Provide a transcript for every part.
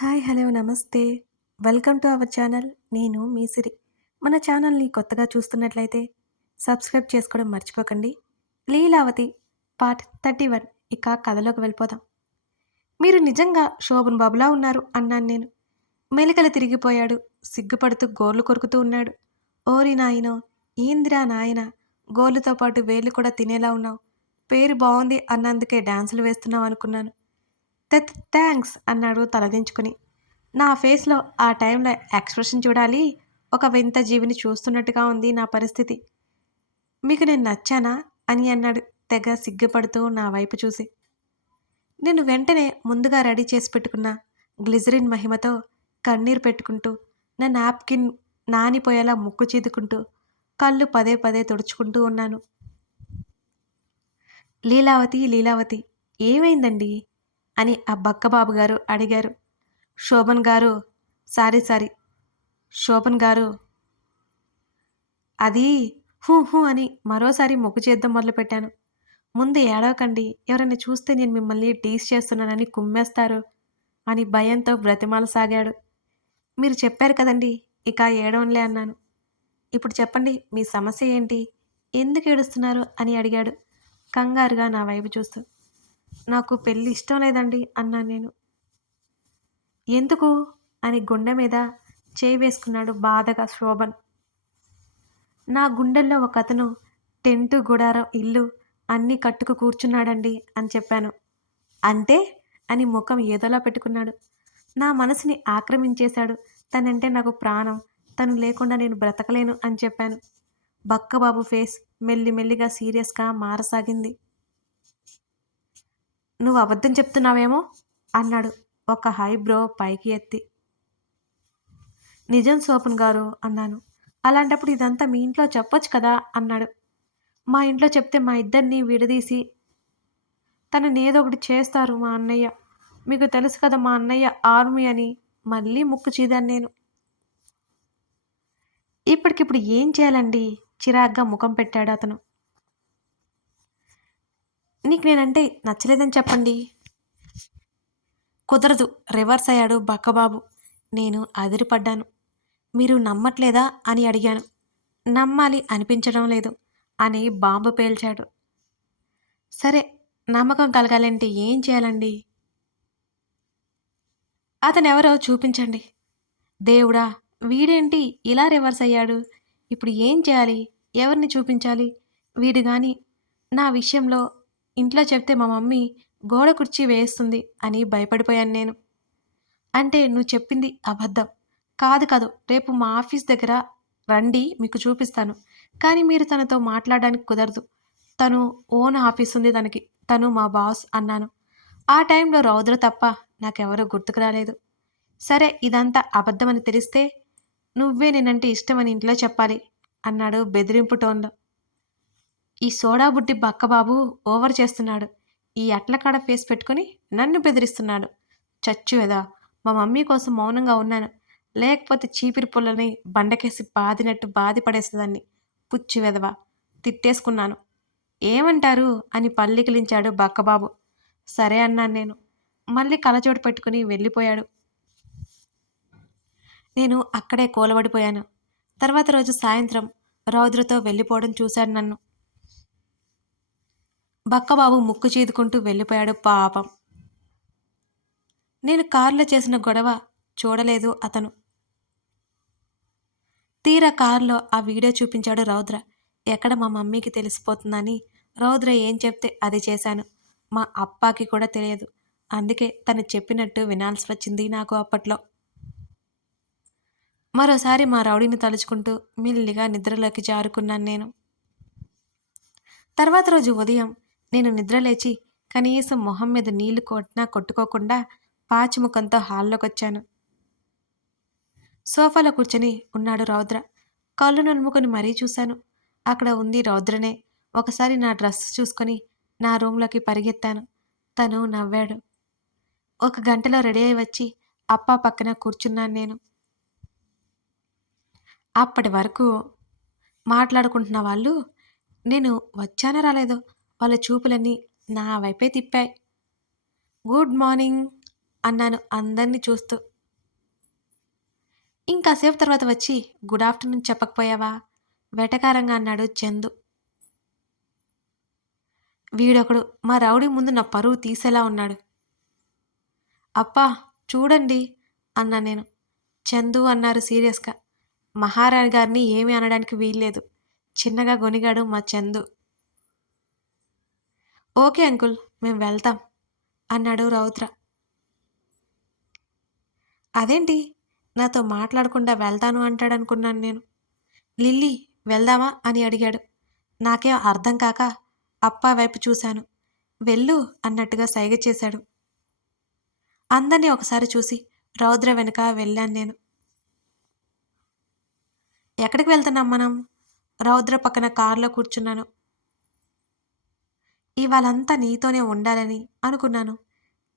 Hi hello నమస్తే. Welcome to our channel. నేను మీ సిరి. మన ఛానల్ని కొత్తగా చూస్తున్నట్లయితే సబ్స్క్రైబ్ చేసుకోవడం మర్చిపోకండి. Leelavathi part thirty one. ఇక కథలోకి వెళ్ళిపోదాం. మీరు నిజంగా శోభన్ బాబులా ఉన్నారు? అన్నాను నేను. మెలికలు తిరిగిపోయాడు. సిగ్గుపడుతూ గోర్లు కొరుకుతూ ఉన్నాడు. ఓరి నాయనో ఏందిరా నాయన? గోర్లతో పాటు వేళ్ళు కూడా తినేలా ఉన్నావు. పేరు బాగుంది అన్నందుకే డాన్సులు వేస్తున్నావు అనుకున్నాను. తెత్ థ్యాంక్స్ అన్నాడు తలదించుకుని. నా ఫేస్లో ఆ టైంలో ఎక్స్ప్రెషన్ చూడాలి. ఒక వింత జీవిని చూస్తున్నట్టుగా ఉంది నా పరిస్థితి. మీకు నేను నచ్చానా అని అన్నాడు తెగ సిగ్గుపడుతూ నా వైపు చూసి. నేను వెంటనే ముందుగా రెడీ చేసి పెట్టుకున్న గ్లిజరిన్ మహిమతో కన్నీరు పెట్టుకుంటూ నా నాప్కిన్ నానిపోయేలా ముక్కు చీదుకుంటూ కళ్ళు పదే పదే తుడుచుకుంటూ ఉన్నాను. లీలావతి లీలావతి ఏమైందండి? అని ఆ బక్కబాబు గారు అడిగారు. శోభన్ గారు సారీ సారీ. శోభన్ గారు అది హూ హూ అని మరోసారి మొగ్గు చేద్దాం మొదలుపెట్టాను. ముందు ఏడవకండి. ఎవరైనా చూస్తే నేను మిమ్మల్ని టీస్ చేస్తున్నానని కుమ్మేస్తారు అని భయంతో బ్రతిమాలసాగాడు. మీరు చెప్పారు కదండి ఇక ఏడవంలే అన్నాను. ఇప్పుడు చెప్పండి మీ సమస్య ఏంటి? ఎందుకు ఏడుస్తున్నారు? అని అడిగాడు కంగారుగా నా వైపు చూస్తూ. నాకు పెళ్ళి ఇష్టం లేదండి అన్నాను నేను. ఎందుకు? అని గుండె మీద చేయి వేసుకున్నాడు బాధగా శోభన్. నా గుండెల్లో ఒక అతను టెంటు గుడారం ఇల్లు అన్నీ కట్టుకు కూర్చున్నాడండి అని చెప్పాను. అంటే? అని ముఖం ఏదోలా పెట్టుకున్నాడు. నా మనసుని ఆక్రమించేశాడు. తనంటే నాకు ప్రాణం. తను లేకుండా నేను బ్రతకలేను అని చెప్పాను. బక్కబాబు ఫేస్ మెల్లి మెల్లిగా సీరియస్గా మారసాగింది. నువ్వు అబద్ధం చెప్తున్నావేమో? అన్నాడు ఒక హైబ్రో పైకి ఎత్తి. నిజం సోపన్ గారు అన్నాను. అలాంటప్పుడు ఇదంతా మీ ఇంట్లో చెప్పొచ్చు కదా? అన్నాడు. మా ఇంట్లో చెప్తే మా ఇద్దరిని విడదీసి తనని ఏదో ఒకటి చేస్తారు మా అన్నయ్య. మీకు తెలుసు కదా మా అన్నయ్య ఆర్మీ అని. మళ్ళీ ముక్కు చీదాను నేను. ఇప్పటికిప్పుడు ఏం చేయాలండి? చిరాగ్గా ముఖం పెట్టాడు అతను. నీకు నేనంటే నచ్చలేదని చెప్పండి. కుదరదు రివర్స్ అయ్యాడు బక్కబాబు. నేను అదిరిపడ్డాను. మీరు నమ్మట్లేదా అని అడిగాను. నమ్మాలి అనిపించడం లేదు అని బాంబు పేల్చాడు. సరే నమ్మకం కలగాలంటే ఏం చేయాలండి? అతను ఎవరో చూపించండి. దేవుడా వీడేంటి ఇలా రివర్స్ అయ్యాడు? ఇప్పుడు ఏం చేయాలి? ఎవరిని చూపించాలి? వీడు కానీ నా విషయంలో ఇంట్లో చెప్తే మా మమ్మీ గోడ కుర్చీ వేస్తుంది అని భయపడిపోయాను నేను. అంటే నువ్వు చెప్పింది అబద్ధం. కాదు కాదు రేపు మా ఆఫీస్ దగ్గర రండి మీకు చూపిస్తాను. కానీ మీరు తనతో మాట్లాడడానికి కుదరదు. తను ఓన్ ఆఫీస్ ఉంది తనకి. తను మా బాస్ అన్నాను. ఆ టైంలో రౌద్ర తప్ప నాకెవరో గుర్తుకు రాలేదు. సరే ఇదంతా అబద్ధమని తెలిస్తే నువ్వే నేనంటే ఇష్టమని ఇంట్లో చెప్పాలి అన్నాడు బెదిరింపు టోన్లో. ఈ సోడా బుడ్డి బక్కబాబు ఓవర్ చేస్తున్నాడు. ఈ అట్లకాడ ఫేస్ పెట్టుకుని నన్ను బెదిరిస్తున్నాడు. చచ్చు ఎదా మా మమ్మీ కోసం మౌనంగా ఉన్నాను. లేకపోతే చీపిరి పుల్లని బండకేసి బాదినట్టు బాధి పడేసేదాన్ని పుచ్చి వెదవా తిట్టేసుకున్నాను. ఏమంటారు అని పల్లికిలించాడు బక్కబాబు. సరే అన్నాను నేను. మళ్ళీ కలచోటు పెట్టుకుని వెళ్ళిపోయాడు. నేను అక్కడే కూలబడిపోయాను. తర్వాత రోజు సాయంత్రం రౌద్రతో వెళ్ళిపోవడం చూశాడు నన్ను. బక్కబాబు ముక్కు చీదుకుంటూ వెళ్ళిపోయాడు పాపం. నేను కారులో చేసిన గొడవ చూడలేదు అతను. తీరా కారులో ఆ వీడియో చూపించాడు రౌద్ర. ఎక్కడ మా మమ్మీకి తెలిసిపోతుందని రౌద్ర ఏం చెప్తే అది చేశాను. మా అప్పాకి కూడా తెలియదు. అందుకే తను చెప్పినట్టు వినాల్సి వచ్చింది నాకు అప్పట్లో. మరోసారి మా రౌడీని తలుచుకుంటూ మిల్లిగా నిద్రలోకి జారుకున్నాను నేను. తర్వాత రోజు ఉదయం నేను నిద్రలేచి కనీసం మొహం మీద నీళ్ళు కొట్టినా కొట్టుకోకుండా పాచిముఖంతో హాల్లోకి వచ్చాను సోఫాలో కూర్చొని ఉన్నాడు రౌద్ర. కళ్ళు నలుముకొని మరీ చూశాను. అక్కడ ఉంది రౌద్రనే. ఒకసారి నా డ్రెస్ చూసుకొని నా రూమ్లోకి పరిగెత్తాను. తను నవ్వాడు. ఒక గంటలో రెడీ అయి వచ్చి అప్ప పక్కన కూర్చున్నాను నేను. అప్పటి వరకు మాట్లాడుకుంటున్న వాళ్ళు నేను వచ్చానో రాలేదో? వాళ్ళ చూపులన్నీ నా వైపే తిప్పాయి. గుడ్ మార్నింగ్ అన్నాను అందరినీ చూస్తూ. ఇంకాసేపు తర్వాత వచ్చి గుడ్ ఆఫ్టర్నూన్ చెప్పకపోయావా? వెటకారంగా అన్నాడు చందు. వీడొకడు మా రౌడీ ముందు నా పరువు తీసేలా ఉన్నాడు. అప్పా చూడండి అన్నా నేను. చందు అన్నారు సీరియస్గా. మహారాణి గారిని ఏమీ అనడానికి వీల్లేదు. చిన్నగా గొనిగాడు మా చందు. ఓకే అంకుల్ మేము వెళ్తాం అన్నాడు రౌద్ర. అదేంటి? నాతో మాట్లాడకుండా వెళ్తాను అంటాడనుకున్నాను నేను. లిల్లీ వెళ్దామా? అని అడిగాడు. నాకేం అర్థం కాక అప్పా వైపు చూశాను. వెళ్ళు అన్నట్టుగా సైగ చేశాడు. అందరినీ ఒకసారి చూసి రౌద్ర వెనుక వెళ్ళాను నేను. ఎక్కడికి వెళ్తున్నాం మనం? రౌద్ర పక్కన కారులో కూర్చున్నాను. ఇవాళంతా నీతోనే ఉండాలని అనుకున్నాను.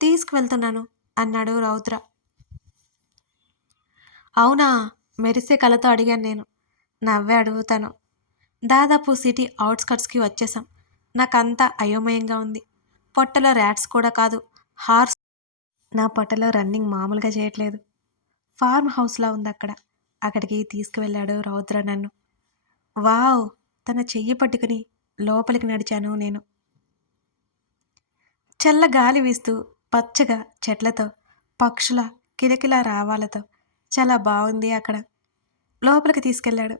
తీసుకువెళ్తున్నాను అన్నాడు రౌద్ర. అవునా? మెరిసే కళతో అడిగాను నేను. నవ్వాడు తను. దాదాపు సిటీ అవుట్స్కట్స్కి వచ్చేసాం నాకంతా అయోమయంగా ఉంది. పొట్టలో ర్యాట్స్ కూడా కాదు. హార్స్ నా పొట్టలో రన్నింగ్ మామూలుగా చేయట్లేదు. ఫార్మ్ హౌస్లా ఉంది అక్కడ. అక్కడికి తీసుకువెళ్ళాడు రౌద్ర నన్ను. వావ్! తన చెయ్యి పట్టుకుని లోపలికి నడిచాను నేను. చల్ల గాలి వీస్తూ పచ్చగా చెట్లతో పక్షుల కిలకిల రావాలతో. చాలా బాగుంది అక్కడ. లోపలికి తీసుకెళ్ళాడు.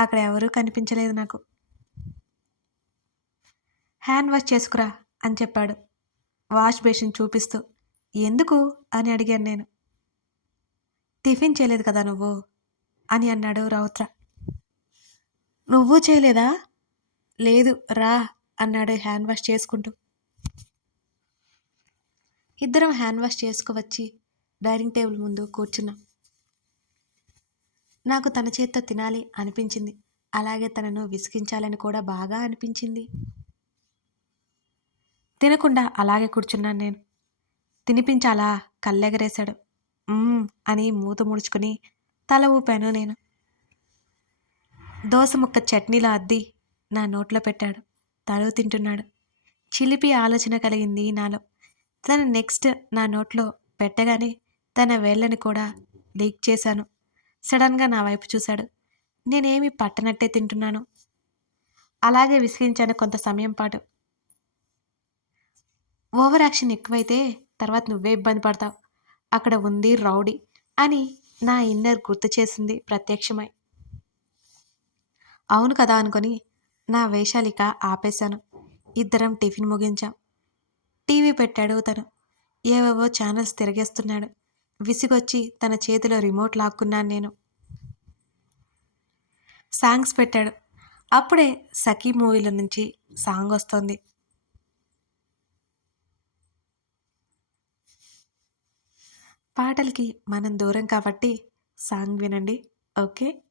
అక్కడ ఎవరూ కనిపించలేదు నాకు. హ్యాండ్ వాష్ చేసుకురా అని చెప్పాడు. వాష్ బేసిన్ చూపిస్తూ ఎందుకు? అని అడిగాను నేను. టిఫిన్ చేయలేదు కదా నువ్వు? అని అన్నాడు రౌత్ర నువ్వు చేయలేదా? లేదు రా అన్నాడు హ్యాండ్ వాష్ చేసుకుంటూ. ఇద్దరం హ్యాండ్ వాష్ చేసుకువచ్చి డైనింగ్ టేబుల్ ముందు కూర్చున్నాం. నాకు తన చేత్తో తినాలి అనిపించింది. అలాగే తనను విసిగించాలని కూడా బాగా అనిపించింది. తినకుండా అలాగే కూర్చున్నాను నేను. తినిపించాలా? కళ్ళెగరేశాడు. అని మూత ముడుచుకుని తల ఊపాను నేను. దోస ముక్క చట్నీలో అద్ది నా నోట్లో పెట్టాడు. తడు తింటున్నాడు. చిలిపి ఆలోచన కలిగింది నాలో. తన నెక్స్ట్ నా నోట్లో పెట్టగానే తన వేళ్ళని కూడా లీక్ చేశాను. సడన్గా నా వైపు చూశాడు. నేనేమి పట్టనట్టే తింటున్నాను. అలాగే విసిగించాను కొంత సమయం పాటు. ఓవర్ యాక్షన్ ఎక్కువైతే తర్వాత నువ్వే ఇబ్బంది పడతావు. అక్కడ ఉంది రౌడీ అని నా ఇన్నర్ గుర్తు చేసింది ప్రత్యక్షమై. అవును కదా అనుకొని నా వేషాలిక ఆపేశాను. ఇద్దరం టిఫిన్ ముగించాం. టీవీ పెట్టాడు తను. ఏవేవో ఛానల్స్ తిరిగేస్తున్నాడు. విసిగొచ్చి తన చేతిలో రిమోట్ లాక్కున్నాను నేను. సాంగ్స్ పెట్టాడు. అప్పుడే సఖీ మూవీలో నుంచి సాంగ్ వస్తుంది. పాటలకి మనం దూరం కాబట్టి సాంగ్ వినండి. ఓకే?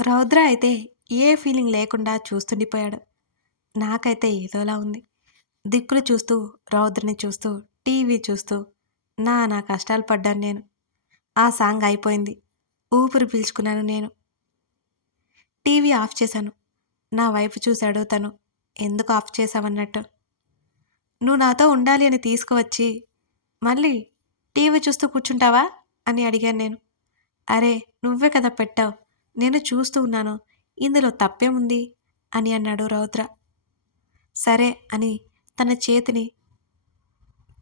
రౌద్ర అయితే ఏ ఫీలింగ్ లేకుండా చూస్తుండిపోయాడు. నాకైతే ఏదోలా ఉంది. దిక్కులు చూస్తూ రౌద్రని చూస్తూ టీవీ చూస్తూ నా నా కష్టాలు పడ్డాను నేను. ఆ సాంగ్ అయిపోయింది. ఊపిరి పీల్చుకున్నాను నేను. టీవీ ఆఫ్ చేశాను. నా వైపు చూశాడు తను. ఎందుకు ఆఫ్ చేశావన్నట్టు. నువ్వు నాతో ఉండాలి అని తీసుకువచ్చి మళ్ళీ టీవీ చూస్తూ కూర్చుంటావా? అని అడిగాను నేను. అరే నువ్వే కదా పెట్టావు. నేను చూస్తూ ఉన్నాను. ఇందులో తప్పేముంది అని అన్నాడు రౌద్ర. సరే అని తన చేతిని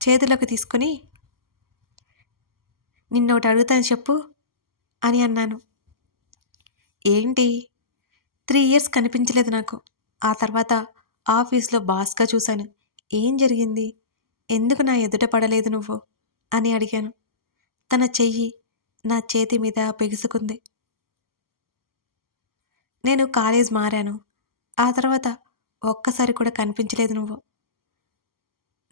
చేతిలోకి తీసుకుని నిన్నొకటి అడుగుతాను చెప్పు అని అన్నాను. ఏంటి? త్రీ ఇయర్స్ కనిపించలేదు నాకు. ఆ తర్వాత ఆఫీస్లో బాస్గా చూశాను. ఏం జరిగింది? ఎందుకు నా ఎదుట పడలేదు నువ్వు? అని అడిగాను. తన చెయ్యి నా చేతి మీద బిగుసుకుంది నేను కాలేజ్ మారాను. ఆ తర్వాత ఒక్కసారి కూడా కనిపించలేదు నువ్వు.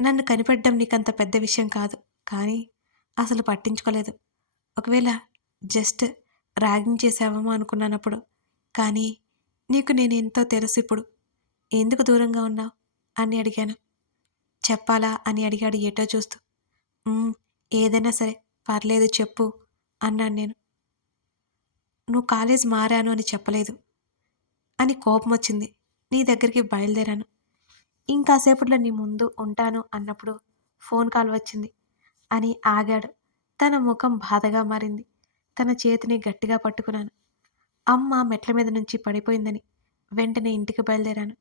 నన్ను కనిపెట్టడం నీకంత పెద్ద విషయం కాదు కానీ అసలు పట్టించుకోలేదు. ఒకవేళ జస్ట్ ర్యాగింగ్ చేసావేమో అనుకున్నానప్పుడు కానీ నీకు నేను ఎంతో తెలుసు ఇప్పుడు. ఎందుకు దూరంగా ఉన్నావు? అని అడిగాను. చెప్పాలా అని అడిగాడు ఏటో చూస్తూ. ఏదైనా సరే పర్లేదు చెప్పు అన్నాను నేను. నువ్వు కాలేజ్ మారాను అని చెప్పలేదు. అని కోపం వచ్చింది. నీ దగ్గరికి బయలుదేరాను. ఇంకాసేపట్లో నీ ముందు ఉంటాను అన్నప్పుడు ఫోన్ కాల్ వచ్చింది అని ఆగాడు. తన ముఖం బాధగా మారింది. తన చేతిని గట్టిగా పట్టుకున్నాను. అమ్మ మెట్ల మీద నుంచి పడిపోయిందని వెంటనే ఇంటికి బయలుదేరాను.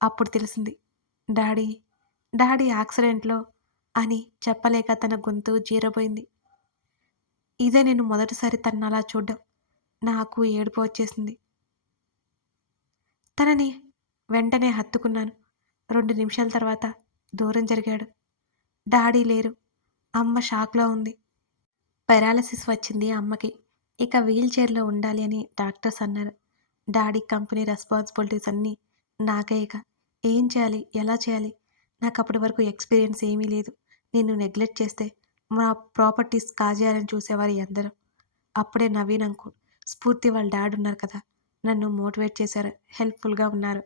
అప్పుడు తెలిసింది డాడీ డాడీ యాక్సిడెంట్లో అని చెప్పలేక తన గొంతు జీరబోయింది. ఇదే నేను మొదటిసారి తనను అలా చూడ్డం. నాకు ఏడుపు వచ్చేసింది. తనని వెంటనే హత్తుకున్నాను. రెండు నిమిషాల తర్వాత దూరం జరిగాడు. డాడీ లేరు. అమ్మ షాక్లో ఉంది. పెరాలసిస్ వచ్చింది అమ్మకి. ఇక వీల్ చైర్లో ఉండాలి అని డాక్టర్స్ అన్నారు. డాడీ కంపెనీ రెస్పాన్సిబిలిటీస్ అన్నీ నాకే ఇక. ఏం చేయాలి? ఎలా చేయాలి? నాకు అప్పటి వరకు ఎక్స్పీరియన్స్ ఏమీ లేదు. నేను నెగ్లెక్ట్ చేస్తే మా ప్రాపర్టీస్ కాజేయాలని చూసేవారు ఎందరో అప్పుడే నవీన్ అంకుల్ స్ఫూర్తి వాళ్ళ డాడ్ ఉన్నారు కదా. నన్ను మోటివేట్ చేశారు. హెల్ప్ఫుల్గా ఉన్నారు.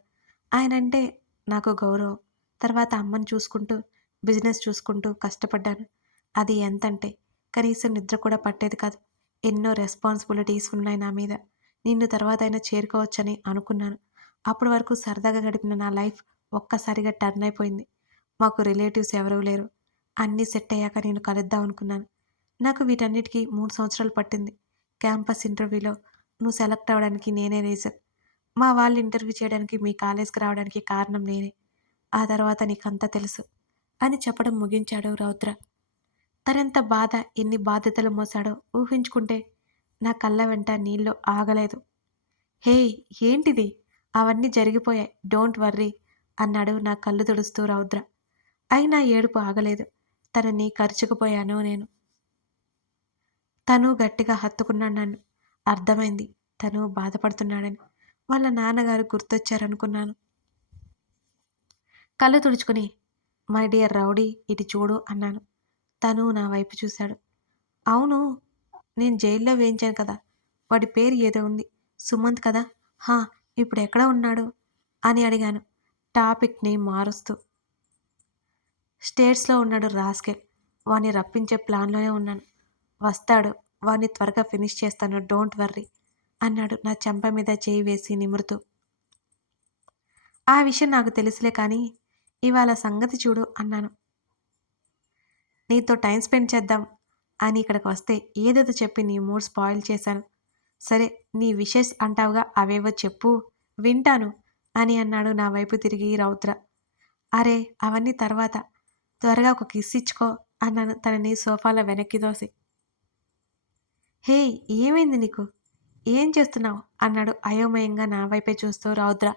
ఆయన అంటే నాకు గౌరవం. తర్వాత అమ్మని చూసుకుంటూ బిజినెస్ చూసుకుంటూ కష్టపడ్డాను. అది ఎంతంటే కనీసం నిద్ర కూడా పట్టేది కాదు. ఎన్నో రెస్పాన్సిబిలిటీస్ ఉన్నాయి నా మీద. నిన్ను తర్వాత అయినా చేరుకోవచ్చని అనుకున్నాను. అప్పటి వరకు సరదాగా గడిపిన నా లైఫ్ ఒక్కసారిగా టర్న్ అయిపోయింది. మాకు రిలేటివ్స్ ఎవరూ లేరు. అన్నీ సెట్ అయ్యాక నేను కలుద్దాం అనుకున్నాను. నాకు వీటన్నిటికీ మూడు సంవత్సరాలు పట్టింది. క్యాంపస్ ఇంటర్వ్యూలో నువ్వు సెలెక్ట్ అవ్వడానికి నేనే రీజన్. మా వాళ్ళు ఇంటర్వ్యూ చేయడానికి మీ కాలేజ్కి రావడానికి కారణం నేనే. ఆ తర్వాత నీకంతా తెలుసు అని చెప్పడం ముగించాడు రౌద్ర. తనెంత బాధ ఎన్ని బాధ్యతలు మోసాడో ఊహించుకుంటే నా కళ్ళ వెంట నీళ్ళు ఆగలేదు. హే ఏంటిది? అవన్నీ జరిగిపోయాయి. డోంట్ వర్రీ అన్నాడు నా కళ్ళు తుడుస్తూ రౌద్ర. అయినా ఏడుపు ఆగలేదు. తనని కరుచుకుపోయాను నేను. తను గట్టిగా హత్తుకున్నాడు నన్ను. అర్థమైంది. తను బాధపడుతున్నాడని. వాళ్ళ నాన్నగారు గుర్తొచ్చారనుకున్నాను. కళ్ళు తుడుచుకుని మై డియర్ రౌడీ ఇటు చూడు అన్నాను. తను నా వైపు చూశాడు. అవును నేను జైల్లో వేయించాను కదా. వాడి పేరు ఏదో ఉంది. సుమంత్ కదా? హా ఇప్పుడు ఎక్కడ ఉన్నాడు? అని అడిగాను. టాపిక్ని మారుస్తూ. స్టేట్స్లో ఉన్నాడు రాస్కెల్. వాడిని రప్పించే ప్లాన్లోనే ఉన్నాను. వస్తాడు. వాడిని త్వరగా ఫినిష్ చేస్తాను డోంట్ వర్రీ అన్నాడు నా చెంప మీద చేయి వేసి నిమురుతూ. ఆ విషయం నాకు తెలుసులే కానీ ఇవాళ సంగతి చూడు అన్నాను. నీతో టైం స్పెండ్ చేద్దాం అని ఇక్కడికి వస్తే ఏదేదో చెప్పి నీ మూడ్ స్పాయిల్ చేశాను. సరే నీ విషెస్ అంటావుగా అవేవో చెప్పు వింటాను అని అన్నాడు నా వైపు తిరిగి రౌద్ర. అరే అవన్నీ తర్వాత. త్వరగా ఒక కిస్ ఇచ్చుకో అన్నాను తనని సోఫాలో వెనక్కి దోసి హే ఏమైంది నీకు? ఏం చేస్తున్నావు? అన్నాడు అయోమయంగా నా వైపే చూస్తూ రౌద్ర.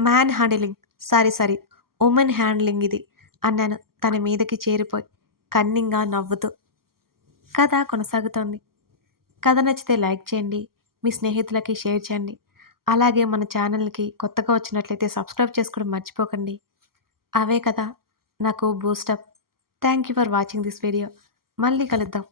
Man handling. Sorry sorry. Women handling ఇది అన్నాను తన మీదకి చేరిపోయి కన్నింగా నవ్వుతూ. కథ కొనసాగుతోంది. కథ నచ్చితే లైక్ చేయండి మీ స్నేహితులకి షేర్ చేయండి. అలాగే మన ఛానల్కి కొత్తగా వచ్చినట్లయితే సబ్స్క్రైబ్ చేసుకోవడం మర్చిపోకండి. అవే కదా నాకు boost up. Thank you for watching this video. మళ్ళీ కలుద్దాం.